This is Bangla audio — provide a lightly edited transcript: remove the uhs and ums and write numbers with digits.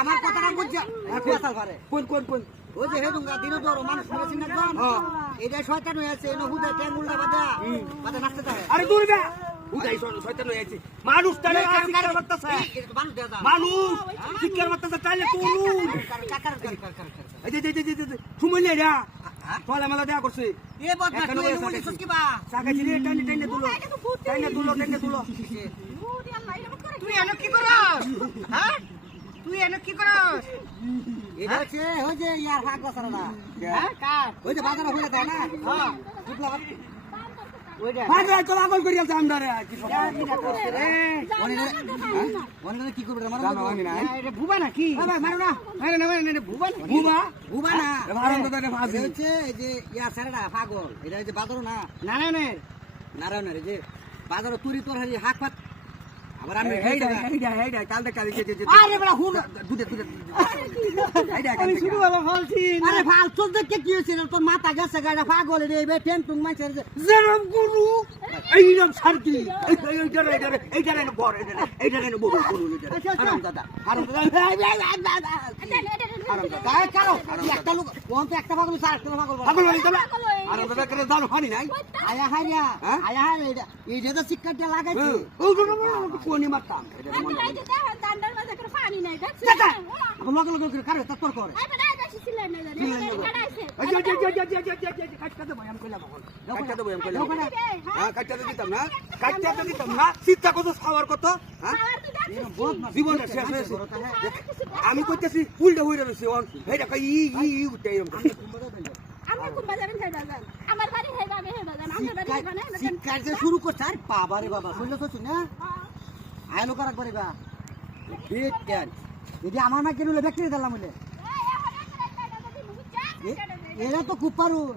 আমার কথাটা বুঝছা কোন কোন কোন ওই যে হেদুঙ্গা দিনো তোর মানুষ মেশিন না গান এটা শয়তান হয়ে আছে এনো হুদা ট্যাং উল্টা বাদা বাদা নাচতে থাকে আরে দূর বে হুদাই শয়তান হয়ে আছে মানুষ তালে শিকার করতেছে মানুষ শিকার করতেছে তালে তুলুন এই যে সুমলে রা তোলা মেলা দেয়া করছে এ বদনা তুই বলিস কি বা সাকাজি রে টাইনে তুলো তুই এনো কি করস হ্যাঁ তুই এনো কি করস এটা হচ্ছে ওই যে ইয়ার হাক বসারা না হ্যাঁ কার ওই যে বাজারে হয়ে যায় না হ্যাঁ বুঝলা ওইটা ফাগল তো পাগল করি আছে আমদারে কি করছে রে মনে কি করবে জানো আমি না এটা ভুবা নাকি মারো না আরে ভুবা ভুবা না মারন তো এটা ফাজি হচ্ছে যে ইয়া সারাটা পাগল এটা যে বাজারও না নারায়ণের যে বাজারে তুরি তোর হাক পাত আবার আমি হেইডা কালটা কালি যে আরে বড় হুন দুধে আমি শুরু হলো ফালছি আরে ফাল তোর দেখে কি হইছে তোর মাথা গেছে গাড়া পাগল রে বে টেন টুং মাইছে জেরম গুরু এইরকম সারকি এইটা রে বড় এইটা রে বড় আরাম দাদা তাই কারো একটা লোক ওন তো একটা পাগল চার একটা পাগল বাড়ি তোলা আরাম দাদা করে জানো হানি নাই আয়া হারিয়া এই যে শিক্ষাটা লাগাইছে ও কোনি মারতাম আমি লাইতে দেখেন দান্ডার মাঝে করে পানি নাই দেখছ আবার লগে করে কারে তত্তর করে আই বেটা বেশি ছিলেন না জানি কাটাইছে কাটটা দেব আমি কইলাম হ্যাঁ কাটটা দিতাম না চিন্তা কত খাওয়ার কত হ্যাঁ জীবনের শেষ হয়েছে আমি কইতেছি উল্টা হইরা রইছে এইটা কই উঠে এরকম আমরা কোন বাজারে যাই বাজার আমার বাড়ি হে যাবে হে বাজার আমার বাড়ি বানাই না শিক্ষা যে শুরু করছ আর বাবা রে বাবা কইলো তো না আইলো করা করিবা ঠিক কেন যদি আমার মা কেন ব্যক্তি দিলাম বলে এরা তো খুব পারুন